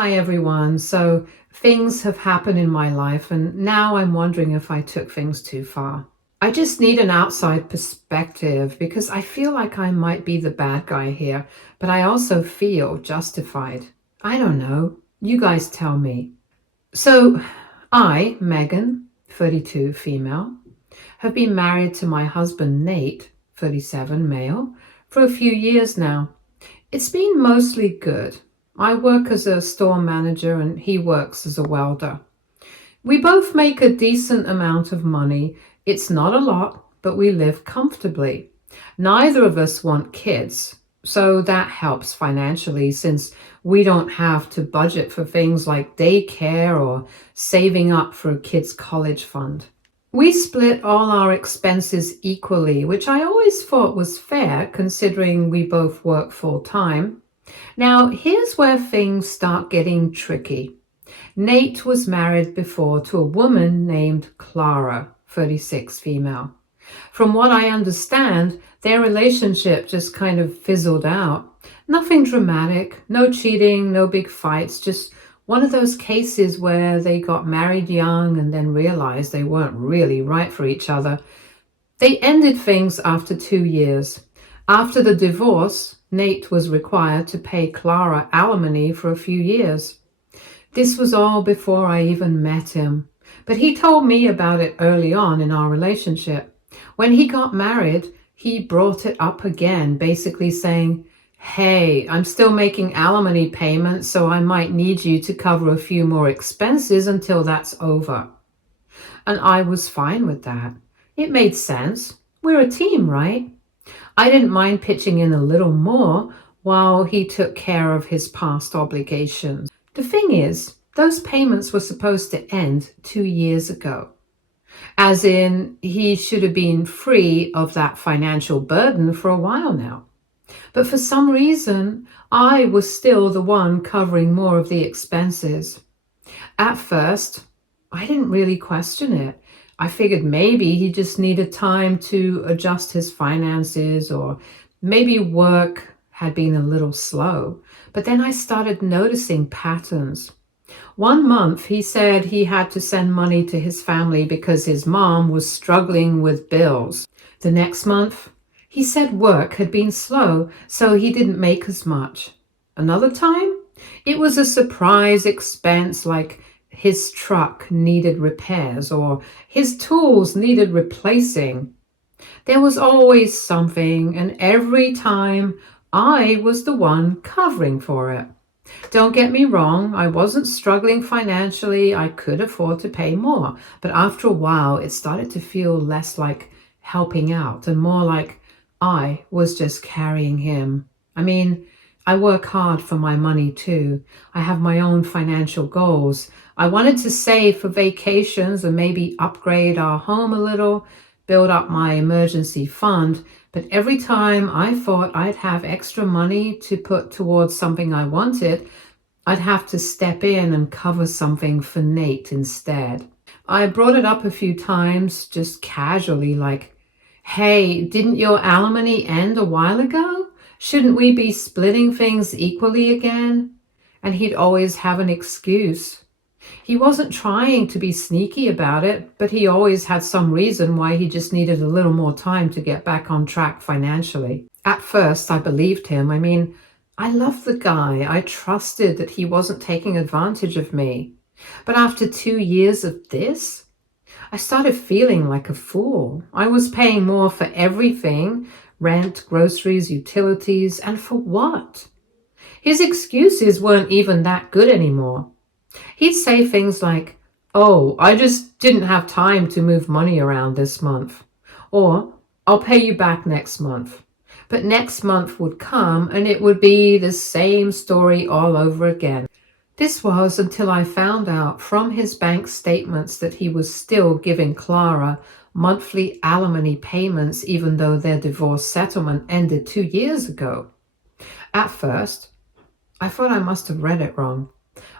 Hi everyone. So things have happened in my life and now I'm wondering if I took things too far. I just need an outside perspective because I feel like I might be the bad guy here, but I also feel justified. I don't know. You guys tell me. So I, Megan, 32, female, have been married to my husband, Nate, 37, male, for a few years now. It's been mostly good. I work as a store manager and he works as a welder. We both make a decent amount of money. It's not a lot, but we live comfortably. Neither of us want kids, so that helps financially since we don't have to budget for things like daycare or saving up for a kid's college fund. We split all our expenses equally, which I always thought was fair considering we both work full time. Now, here's where things start getting tricky. Nate was married before to a woman named Clara, 36, female. From what I understand, their relationship just kind of fizzled out. Nothing dramatic, no cheating, no big fights, just one of those cases where they got married young and then realized they weren't really right for each other. They ended things after 2 years. After the divorce, Nate was required to pay Clara alimony for a few years. This was all before I even met him, but he told me about it early on in our relationship. When he got married, he brought it up again, basically saying, "Hey, I'm still making alimony payments, so I might need you to cover a few more expenses until that's over." And I was fine with that. It made sense. We're a team, right? I didn't mind pitching in a little more while he took care of his past obligations. The thing is, those payments were supposed to end 2 years ago. As in, he should have been free of that financial burden for a while now. But for some reason, I was still the one covering more of the expenses. At first, I didn't really question it. I figured maybe he just needed time to adjust his finances, or maybe work had been a little slow. But then I started noticing patterns. One month he said he had to send money to his family because his mom was struggling with bills. The next month, he said work had been slow, so he didn't make as much. Another time, it was a surprise expense like his truck needed repairs or his tools needed replacing. There was always something, and every time I was the one covering for it. Don't get me wrong, I wasn't struggling financially. I could afford to pay more. But after a while, it started to feel less like helping out and more like I was just carrying him. I mean, I work hard for my money too. I have my own financial goals. I wanted to save for vacations and maybe upgrade our home a little, build up my emergency fund. But every time I thought I'd have extra money to put towards something I wanted, I'd have to step in and cover something for Nate instead. I brought it up a few times, just casually, like, "Hey, didn't your alimony end a while ago? Shouldn't we be splitting things equally again?" And he'd always have an excuse. He wasn't trying to be sneaky about it, but he always had some reason why he just needed a little more time to get back on track financially. At first, I believed him. I mean, I loved the guy. I trusted that he wasn't taking advantage of me. But after 2 years of this, I started feeling like a fool. I was paying more for everything: rent, groceries, utilities, and for what? His excuses weren't even that good anymore. He'd say things like, "Oh, I just didn't have time to move money around this month," or "I'll pay you back next month." But next month would come and it would be the same story all over again. This was until I found out from his bank statements that he was still giving Clara monthly alimony payments even though their divorce settlement ended 2 years ago. At first, I thought I must have read it wrong.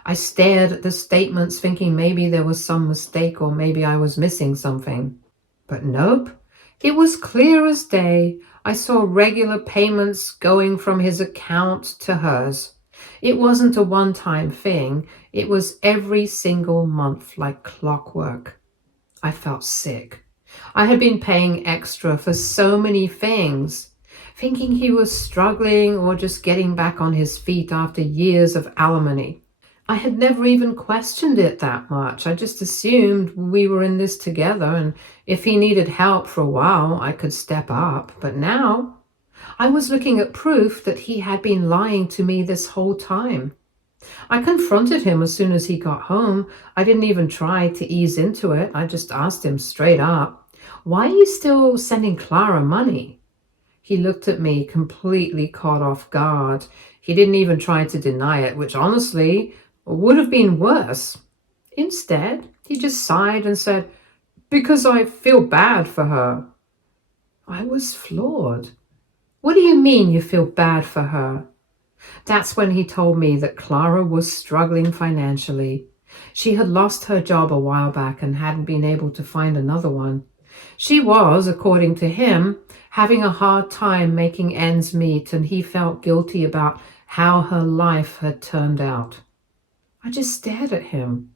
I stared at the statements thinking maybe there was some mistake or maybe I was missing something. But nope, it was clear as day. I saw regular payments going from his account to hers. It wasn't a one-time thing. It was every single month, like clockwork. I felt sick. I had been paying extra for so many things, thinking he was struggling or just getting back on his feet after years of alimony. I had never even questioned it that much. I just assumed we were in this together, and if he needed help for a while, I could step up. But now I was looking at proof that he had been lying to me this whole time. I confronted him as soon as he got home. I didn't even try to ease into it. I just asked him straight up, "Why are you still sending Clara money?" He looked at me completely caught off guard. He didn't even try to deny it, which honestly would have been worse. Instead, he just sighed and said, "Because I feel bad for her." I was floored. "What do you mean you feel bad for her?" That's when he told me that Clara was struggling financially. She had lost her job a while back and hadn't been able to find another one. She was, according to him, having a hard time making ends meet, and he felt guilty about how her life had turned out. I just stared at him.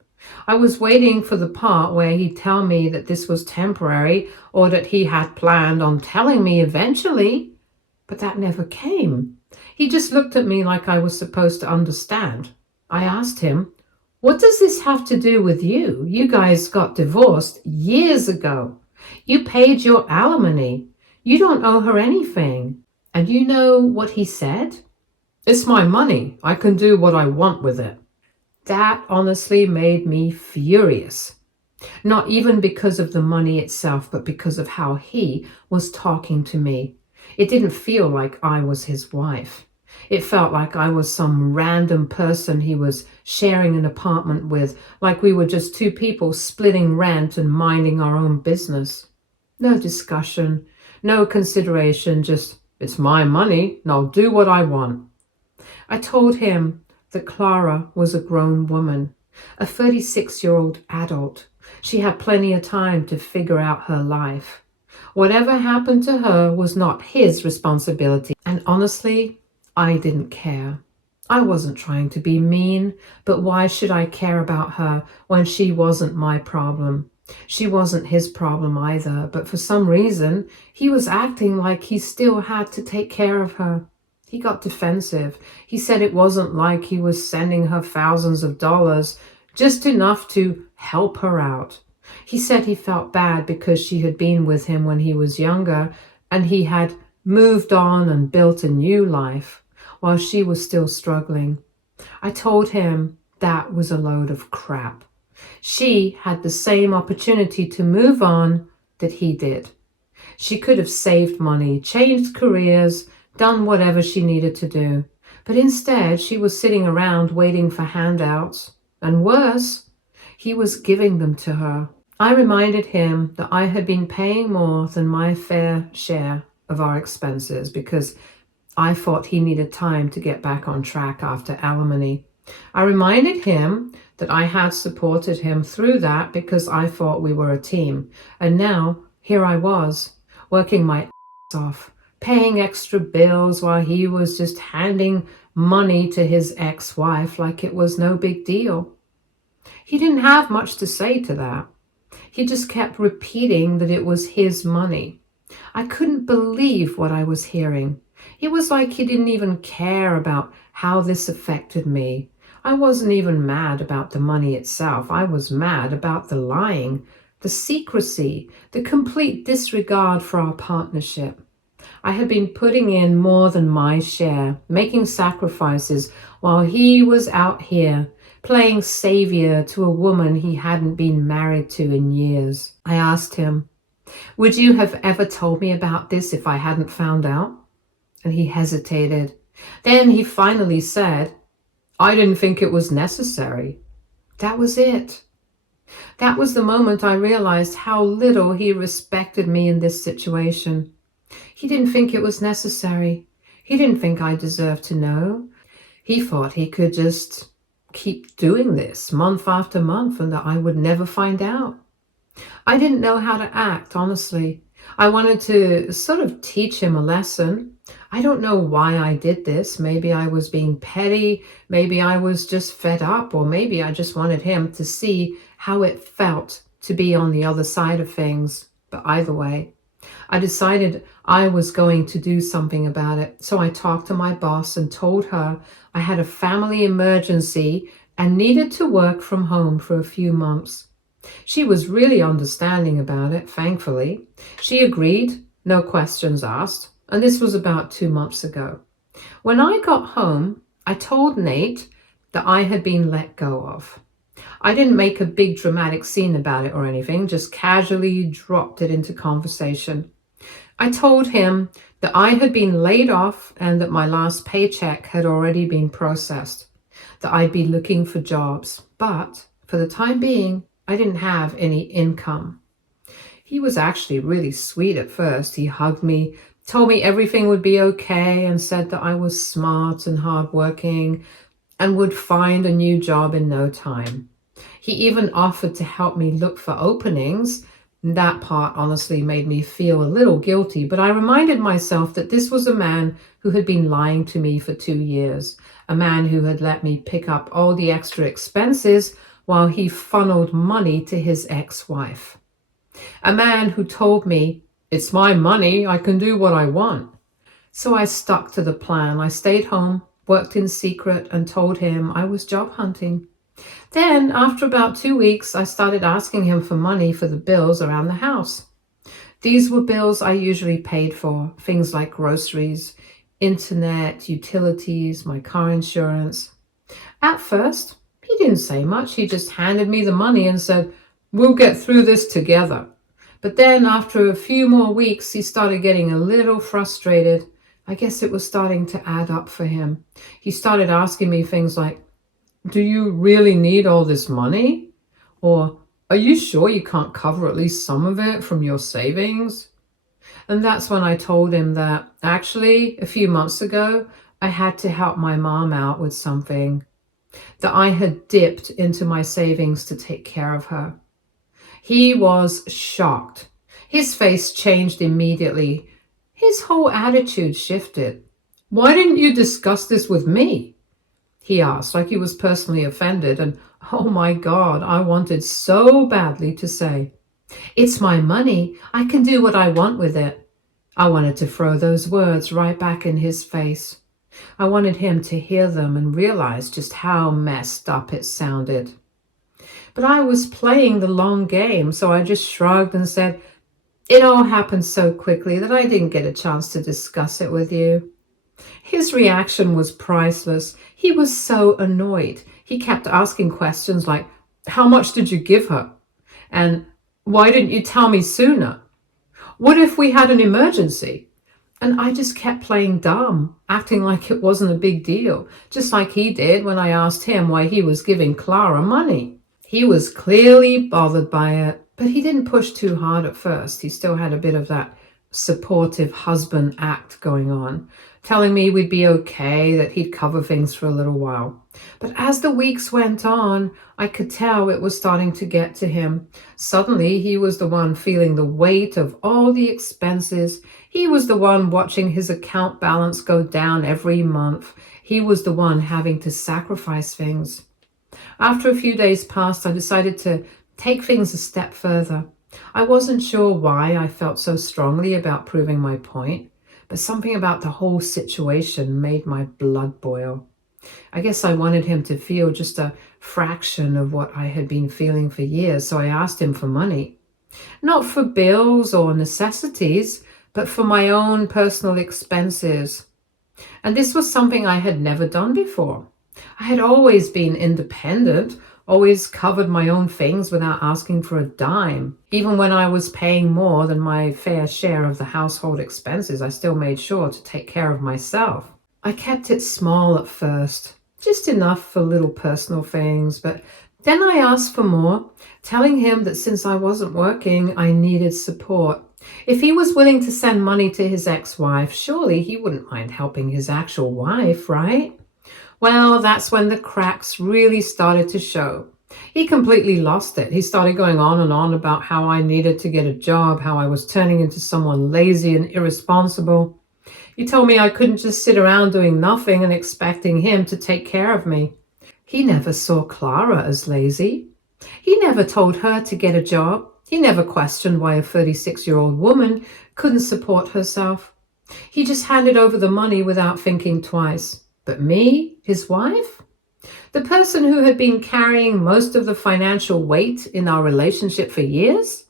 I was waiting for the part where he'd tell me that this was temporary or that he had planned on telling me eventually, but that never came. He just looked at me like I was supposed to understand. I asked him, "What does this have to do with you? You guys got divorced years ago. You paid your alimony. You don't owe her anything." And you know what he said? "It's my money. I can do what I want with it." That honestly made me furious. Not even because of the money itself, but because of how he was talking to me. It didn't feel like I was his wife. It felt like I was some random person he was sharing an apartment with, like we were just two people splitting rent and minding our own business. No discussion, no consideration, just, "It's my money and I'll do what I want." I told him that Clara was a grown woman, a 36-year-old adult. She had plenty of time to figure out her life. Whatever happened to her was not his responsibility, and honestly, I didn't care. I wasn't trying to be mean, but why should I care about her when she wasn't my problem? She wasn't his problem either, but for some reason, he was acting like he still had to take care of her. He got defensive. He said it wasn't like he was sending her thousands of dollars, just enough to help her out. He said he felt bad because she had been with him when he was younger and he had moved on and built a new life while she was still struggling. I told him that was a load of crap. She had the same opportunity to move on that he did. She could have saved money, changed careers, done whatever she needed to do. But instead, she was sitting around waiting for handouts. And worse, he was giving them to her. I reminded him that I had been paying more than my fair share of our expenses because I thought he needed time to get back on track after alimony. I reminded him that I had supported him through that because I thought we were a team. And now, here I was, working my ass off, paying extra bills while he was just handing money to his ex-wife like it was no big deal. He didn't have much to say to that. He just kept repeating that it was his money. I couldn't believe what I was hearing. It was like he didn't even care about how this affected me. I wasn't even mad about the money itself. I was mad about the lying, the secrecy, the complete disregard for our partnership. I had been putting in more than my share, making sacrifices while he was out here playing savior to a woman he hadn't been married to in years. I asked him, "Would you have ever told me about this if I hadn't found out?" And he hesitated. Then he finally said, "I didn't think it was necessary." That was it. That was the moment I realized how little he respected me in this situation. He didn't think it was necessary. He didn't think I deserved to know. He thought he could just keep doing this month after month and that I would never find out. I didn't know how to act, honestly. I wanted to sort of teach him a lesson. I don't know why I did this. Maybe I was being petty. Maybe I was just fed up, or maybe I just wanted him to see how it felt to be on the other side of things. But either way, I decided I was going to do something about it. So I talked to my boss and told her I had a family emergency and needed to work from home for a few months. She was really understanding about it, thankfully. She agreed, no questions asked, and this was about 2 months ago. When I got home, I told Nate that I had been let go of. I didn't make a big dramatic scene about it or anything, just casually dropped it into conversation. I told him that I had been laid off and that my last paycheck had already been processed, that I'd be looking for jobs, but for the time being, I didn't have any income. He was actually really sweet at first. He hugged me, told me everything would be okay, and said that I was smart and hardworking and would find a new job in no time. He even offered to help me look for openings. That part honestly made me feel a little guilty, but I reminded myself that this was a man who had been lying to me for 2 years, a man who had let me pick up all the extra expenses while he funneled money to his ex-wife. A man who told me, "It's my money, I can do what I want." So I stuck to the plan. I stayed home, worked in secret, and told him I was job hunting. Then, after about 2 weeks, I started asking him for money for the bills around the house. These were bills I usually paid for, things like groceries, internet, utilities, my car insurance. At first, he didn't say much. He just handed me the money and said, "We'll get through this together." But then, after a few more weeks, he started getting a little frustrated. I guess it was starting to add up for him. He started asking me things like, "Do you really need all this money?" Or, "Are you sure you can't cover at least some of it from your savings?" And that's when I told him that actually, a few months ago, I had to help my mom out with something, that I had dipped into my savings to take care of her. He was shocked. His face changed immediately. His whole attitude shifted. "Why didn't you discuss this with me?" he asked, like he was personally offended. And oh my God, I wanted so badly to say, "It's my money. I can do what I want with it." I wanted to throw those words right back in his face. I wanted him to hear them and realize just how messed up it sounded. But I was playing the long game, so I just shrugged and said, "It all happened so quickly that I didn't get a chance to discuss it with you." His reaction was priceless. He was so annoyed. He kept asking questions like, "How much did you give her?" And "Why didn't you tell me sooner? What if we had an emergency?" And I just kept playing dumb, acting like it wasn't a big deal, just like he did when I asked him why he was giving Clara money. He was clearly bothered by it, but he didn't push too hard at first. He still had a bit of that supportive husband act going on, telling me we'd be okay, that he'd cover things for a little while. But as the weeks went on, I could tell it was starting to get to him. Suddenly, he was the one feeling the weight of all the expenses. He was the one watching his account balance go down every month. He was the one having to sacrifice things. After a few days passed, I decided to take things a step further. I wasn't sure why I felt so strongly about proving my point, but something about the whole situation made my blood boil. I guess I wanted him to feel just a fraction of what I had been feeling for years, so I asked him for money. Not for bills or necessities, but for my own personal expenses. And this was something I had never done before. I had always been independent, always covered my own things without asking for a dime. Even when I was paying more than my fair share of the household expenses, I still made sure to take care of myself. I kept it small at first, just enough for little personal things, but then I asked for more, telling him that since I wasn't working, I needed support. If he was willing to send money to his ex-wife, surely he wouldn't mind helping his actual wife, right? Well, that's when the cracks really started to show. He completely lost it. He started going on and on about how I needed to get a job, how I was turning into someone lazy and irresponsible. He told me I couldn't just sit around doing nothing and expecting him to take care of me. He never saw Clara as lazy. He never told her to get a job. He never questioned why a 36-year-old woman couldn't support herself. He just handed over the money without thinking twice. But me, his wife? The person who had been carrying most of the financial weight in our relationship for years?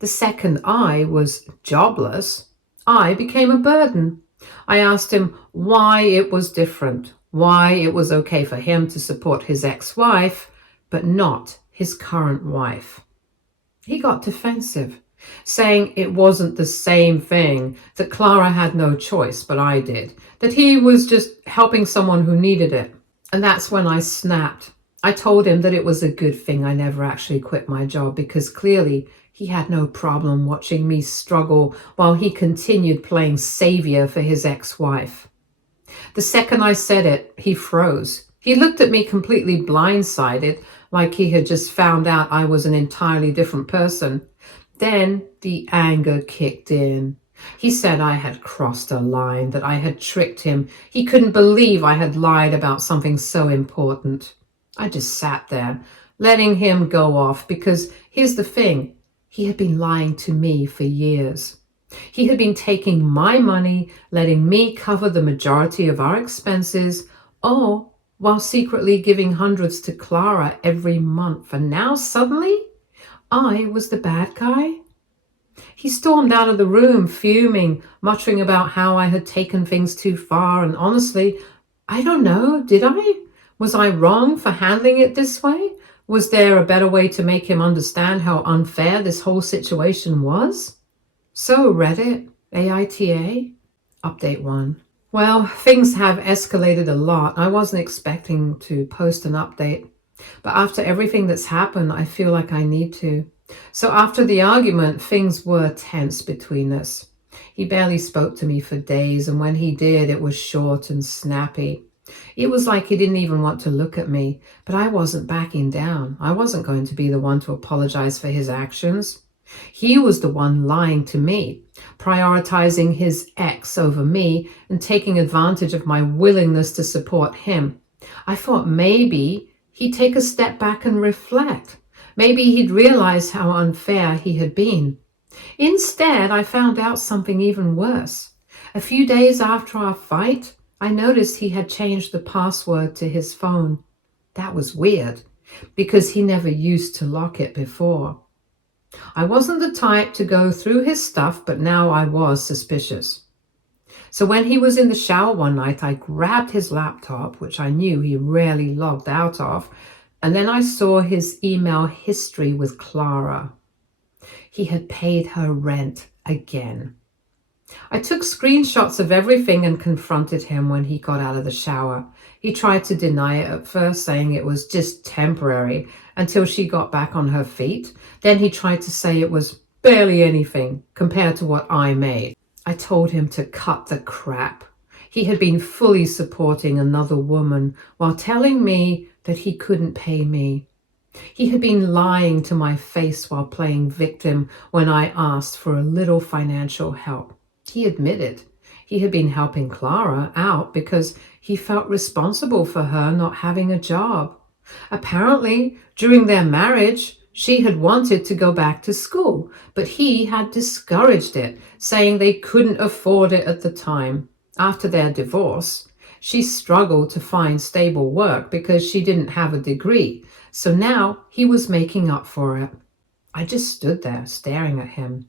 The second I was jobless, I became a burden. I asked him why it was different, why it was okay for him to support his ex-wife, but not his current wife. He got defensive, saying it wasn't the same thing, that Clara had no choice, but I did, that he was just helping someone who needed it. And that's when I snapped. I told him that it was a good thing I never actually quit my job, because clearly he had no problem watching me struggle while he continued playing savior for his ex-wife. The second I said it, he froze. He looked at me completely blindsided, like he had just found out I was an entirely different person. Then the anger kicked in. He said I had crossed a line, that I had tricked him. He couldn't believe I had lied about something so important. I just sat there, letting him go off, because here's the thing. He had been lying to me for years. He had been taking my money, letting me cover the majority of our expenses, all while secretly giving hundreds to Clara every month. And now suddenly, I was the bad guy? He stormed out of the room, fuming, muttering about how I had taken things too far. And honestly, I don't know, did I? Was I wrong for handling it this way? Was there a better way to make him understand how unfair this whole situation was? So Reddit, AITA, update 1. Well, things have escalated a lot. I wasn't expecting to post an update, but after everything that's happened, I feel like I need to. So after the argument, things were tense between us. He barely spoke to me for days, and when he did, it was short and snappy. It was like he didn't even want to look at me, but I wasn't backing down. I wasn't going to be the one to apologize for his actions. He was the one lying to me, prioritizing his ex over me and taking advantage of my willingness to support him. I thought maybe he'd take a step back and reflect. Maybe he'd realize how unfair he had been. Instead, I found out something even worse. A few days after our fight, I noticed he had changed the password to his phone. That was weird, because he never used to lock it before. I wasn't the type to go through his stuff, but now I was suspicious. So when he was in the shower one night, I grabbed his laptop, which I knew he rarely logged out of, and then I saw his email history with Clara. He had paid her rent again. I took screenshots of everything and confronted him when he got out of the shower. He tried to deny it at first, saying it was just temporary until she got back on her feet. Then he tried to say it was barely anything compared to what I made. I told him to cut the crap. He had been fully supporting another woman while telling me that he couldn't pay me. He had been lying to my face while playing victim when I asked for a little financial help. He admitted he had been helping Clara out because he felt responsible for her not having a job. Apparently, during their marriage, she had wanted to go back to school, but he had discouraged it, saying they couldn't afford it at the time. After their divorce, she struggled to find stable work because she didn't have a degree, so now he was making up for it. I just stood there staring at him.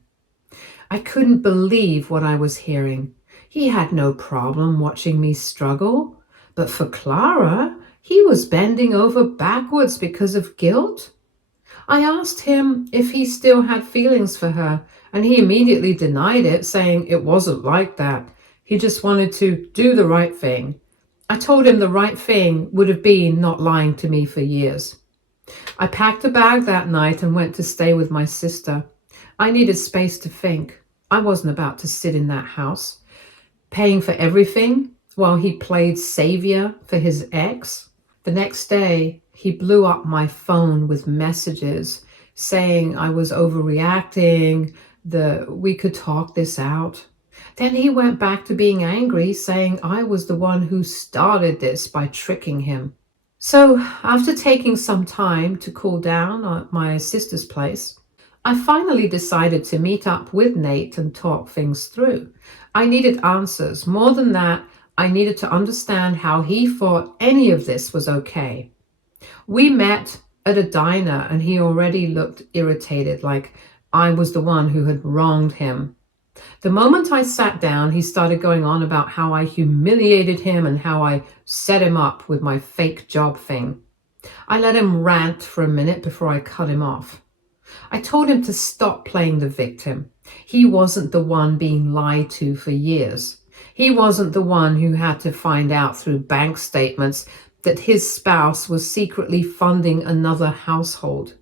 I couldn't believe what I was hearing. He had no problem watching me struggle, but for Clara, he was bending over backwards because of guilt. I asked him if he still had feelings for her, and he immediately denied it, saying it wasn't like that. He just wanted to do the right thing. I told him the right thing would have been not lying to me for years. I packed a bag that night and went to stay with my sister. I needed space to think. I wasn't about to sit in that house, paying for everything while he played savior for his ex. The next day, he blew up my phone with messages saying I was overreacting, that we could talk this out. Then he went back to being angry, saying I was the one who started this by tricking him. So, after taking some time to cool down at my sister's place, I finally decided to meet up with Nate and talk things through. I needed answers. More than that, I needed to understand how he thought any of this was okay. We met at a diner and he already looked irritated, like I was the one who had wronged him. The moment I sat down, he started going on about how I humiliated him and how I set him up with my fake job thing. I let him rant for a minute before I cut him off. I told him to stop playing the victim. He wasn't the one being lied to for years. He wasn't the one who had to find out through bank statements that his spouse was secretly funding another household.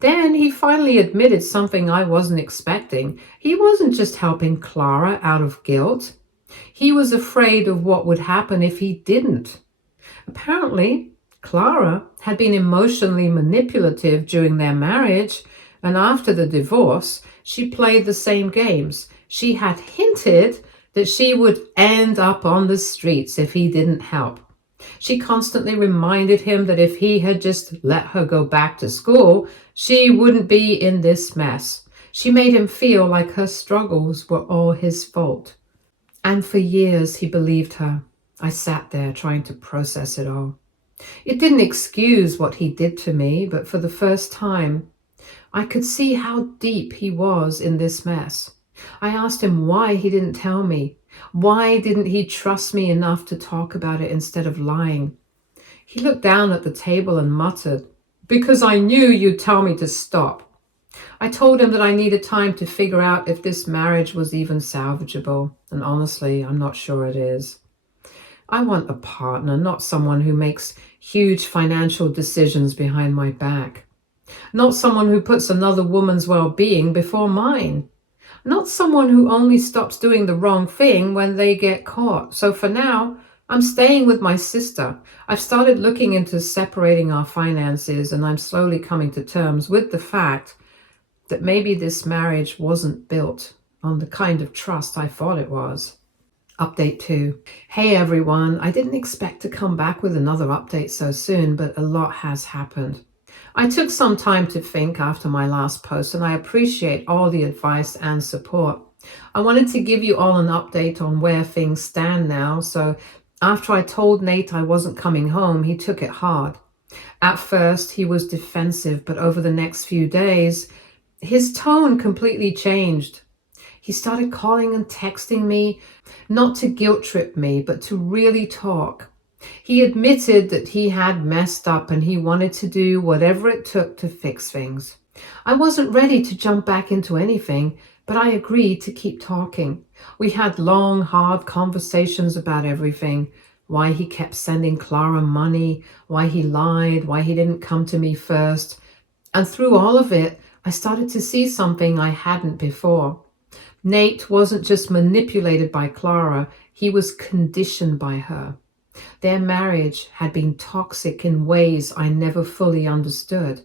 Then he finally admitted something I wasn't expecting. He wasn't just helping Clara out of guilt. He was afraid of what would happen if he didn't. Apparently, Clara had been emotionally manipulative during their marriage, and after the divorce, she played the same games. She had hinted that she would end up on the streets if he didn't help. She constantly reminded him that if he had just let her go back to school, she wouldn't be in this mess. She made him feel like her struggles were all his fault. And for years he believed her. I sat there trying to process it all. It didn't excuse what he did to me, but for the first time, I could see how deep he was in this mess. I asked him why he didn't tell me. Why didn't he trust me enough to talk about it instead of lying? He looked down at the table and muttered, "Because I knew you'd tell me to stop." I told him that I needed time to figure out if this marriage was even salvageable, and honestly, I'm not sure it is. I want a partner, not someone who makes huge financial decisions behind my back. Not someone who puts another woman's well-being before mine. Not someone who only stops doing the wrong thing when they get caught. So for now, I'm staying with my sister. I've started looking into separating our finances, and I'm slowly coming to terms with the fact that maybe this marriage wasn't built on the kind of trust I thought it was. Update 2. Hey everyone, I didn't expect to come back with another update so soon, but a lot has happened. I took some time to think after my last post, and I appreciate all the advice and support. I wanted to give you all an update on where things stand now, so after I told Nate I wasn't coming home, he took it hard. At first, he was defensive, but over the next few days, his tone completely changed. He started calling and texting me, not to guilt trip me, but to really talk. He admitted that he had messed up and he wanted to do whatever it took to fix things. I wasn't ready to jump back into anything, but I agreed to keep talking. We had long, hard conversations about everything. Why he kept sending Clara money, why he lied, why he didn't come to me first. And through all of it, I started to see something I hadn't before. Nate wasn't just manipulated by Clara, he was conditioned by her. Their marriage had been toxic in ways I never fully understood.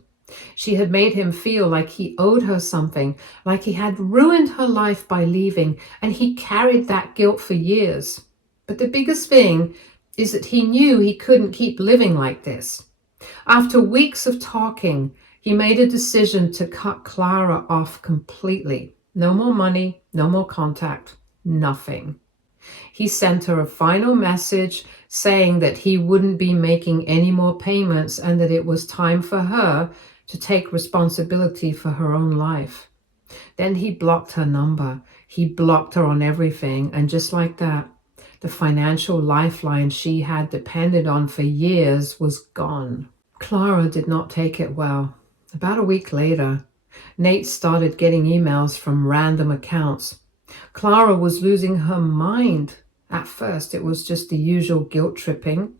She had made him feel like he owed her something, like he had ruined her life by leaving, and he carried that guilt for years. But the biggest thing is that he knew he couldn't keep living like this. After weeks of talking, he made a decision to cut Clara off completely. No more money, no more contact, nothing. He sent her a final message saying that he wouldn't be making any more payments and that it was time for her to take responsibility for her own life. Then he blocked her number. He blocked her on everything, and just like that, the financial lifeline she had depended on for years was gone. Clara did not take it well. About a week later, Nate started getting emails from random accounts. Clara was losing her mind. At first, it was just the usual guilt tripping.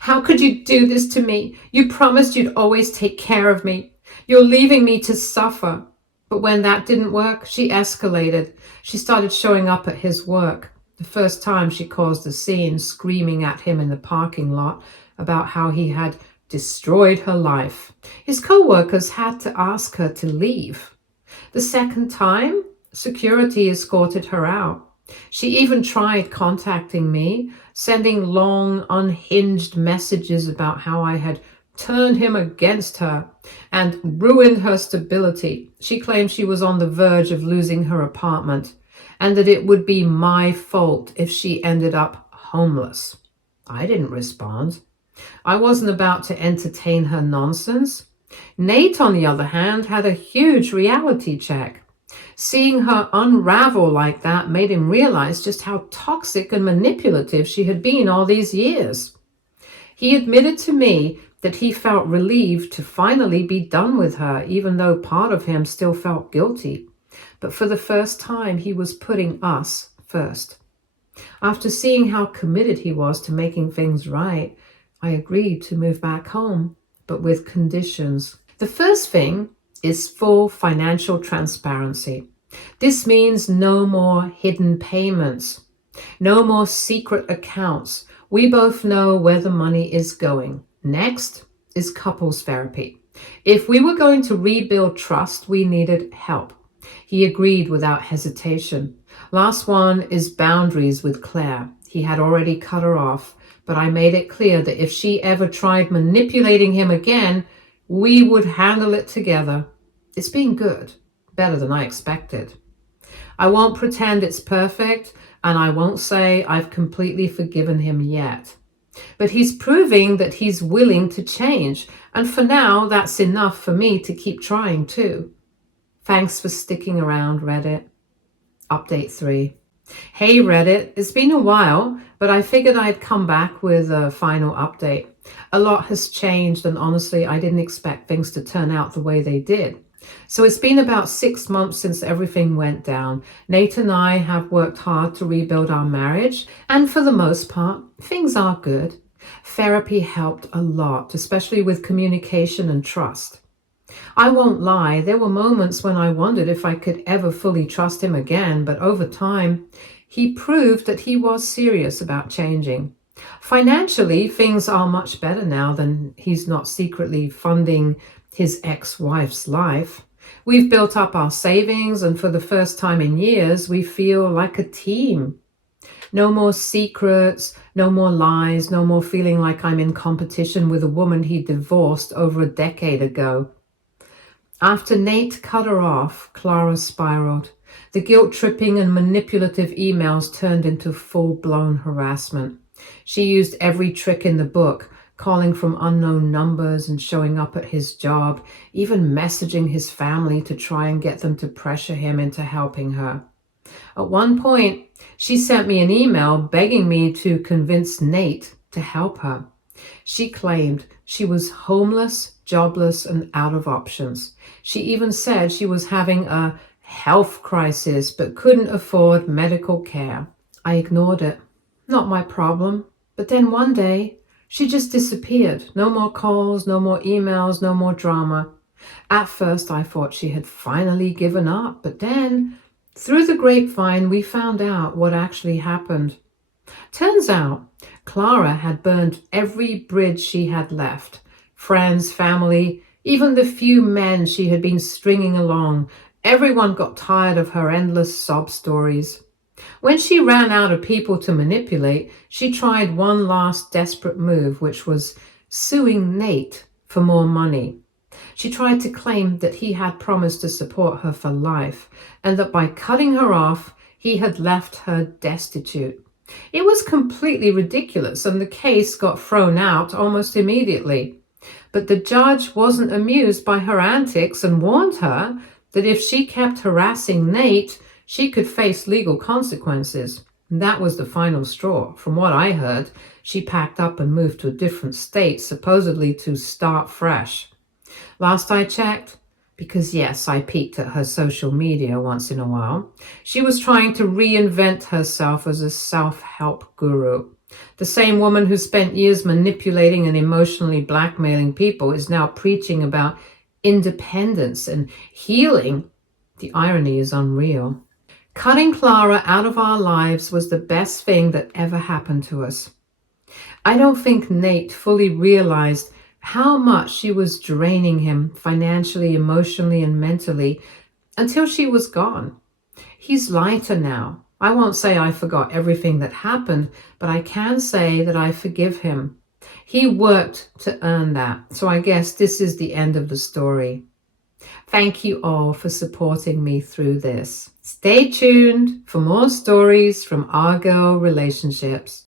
"How could you do this to me? You promised you'd always take care of me. You're leaving me to suffer." But when that didn't work, she escalated. She started showing up at his work. The first time she caused a scene, screaming at him in the parking lot about how he had destroyed her life. His co-workers had to ask her to leave. The second time, security escorted her out. She even tried contacting me, sending long, unhinged messages about how I had turned him against her and ruined her stability. She claimed she was on the verge of losing her apartment and that it would be my fault if she ended up homeless. I didn't respond. I wasn't about to entertain her nonsense. Nate, on the other hand, had a huge reality check. Seeing her unravel like that made him realize just how toxic and manipulative she had been all these years. He admitted to me that he felt relieved to finally be done with her, even though part of him still felt guilty. But for the first time, he was putting us first. After seeing how committed he was to making things right, I agreed to move back home, but with conditions. The first thing is full financial transparency. This means no more hidden payments, no more secret accounts. We both know where the money is going. Next is couples therapy. If we were going to rebuild trust, we needed help. He agreed without hesitation. Last one is boundaries with Claire. He had already cut her off, but I made it clear that if she ever tried manipulating him again, we would handle it together. It's been good, better than I expected. I won't pretend it's perfect, and I won't say I've completely forgiven him yet. But he's proving that he's willing to change, and for now, that's enough for me to keep trying too. Thanks for sticking around, Reddit. Update 3. Hey Reddit, it's been a while, but I figured I'd come back with a final update. A lot has changed, and honestly, I didn't expect things to turn out the way they did. So it's been about 6 months since everything went down. Nate and I have worked hard to rebuild our marriage, and for the most part, things are good. Therapy helped a lot, especially with communication and trust. I won't lie, there were moments when I wondered if I could ever fully trust him again, but over time, he proved that he was serious about changing. Financially, things are much better now than he's not secretly funding his ex-wife's life. We've built up our savings, and for the first time in years, we feel like a team. No more secrets, no more lies, no more feeling like I'm in competition with a woman he divorced over a decade ago. After Nate cut her off, Clara spiraled. The guilt-tripping and manipulative emails turned into full-blown harassment. She used every trick in the book, calling from unknown numbers and showing up at his job, even messaging his family to try and get them to pressure him into helping her. At one point, she sent me an email begging me to convince Nate to help her. She claimed she was homeless, jobless, and out of options. She even said she was having a health crisis but couldn't afford medical care. I ignored it. Not my problem. But then one day, she just disappeared. No more calls, no more emails, no more drama. At first, I thought she had finally given up, but then, through the grapevine, we found out what actually happened. Turns out, Clara had burned every bridge she had left. Friends, family, even the few men she had been stringing along. Everyone got tired of her endless sob stories. When she ran out of people to manipulate, she tried one last desperate move, which was suing Nate for more money. She tried to claim that he had promised to support her for life, and that by cutting her off, he had left her destitute. It was completely ridiculous, and the case got thrown out almost immediately. But the judge wasn't amused by her antics and warned her that if she kept harassing Nate, she could face legal consequences. And that was the final straw. From what I heard, she packed up and moved to a different state, supposedly to start fresh. Last I checked, because yes, I peeked at her social media once in a while, she was trying to reinvent herself as a self-help guru. The same woman who spent years manipulating and emotionally blackmailing people is now preaching about independence and healing. The irony is unreal. Cutting Clara out of our lives was the best thing that ever happened to us. I don't think Nate fully realized how much she was draining him financially, emotionally, and mentally until she was gone. He's lighter now, I won't say I forgot everything that happened, but I can say that I forgive him. He worked to earn that, so I guess this is the end of the story. Thank you all for supporting me through this. Stay tuned for more stories from our girl relationships.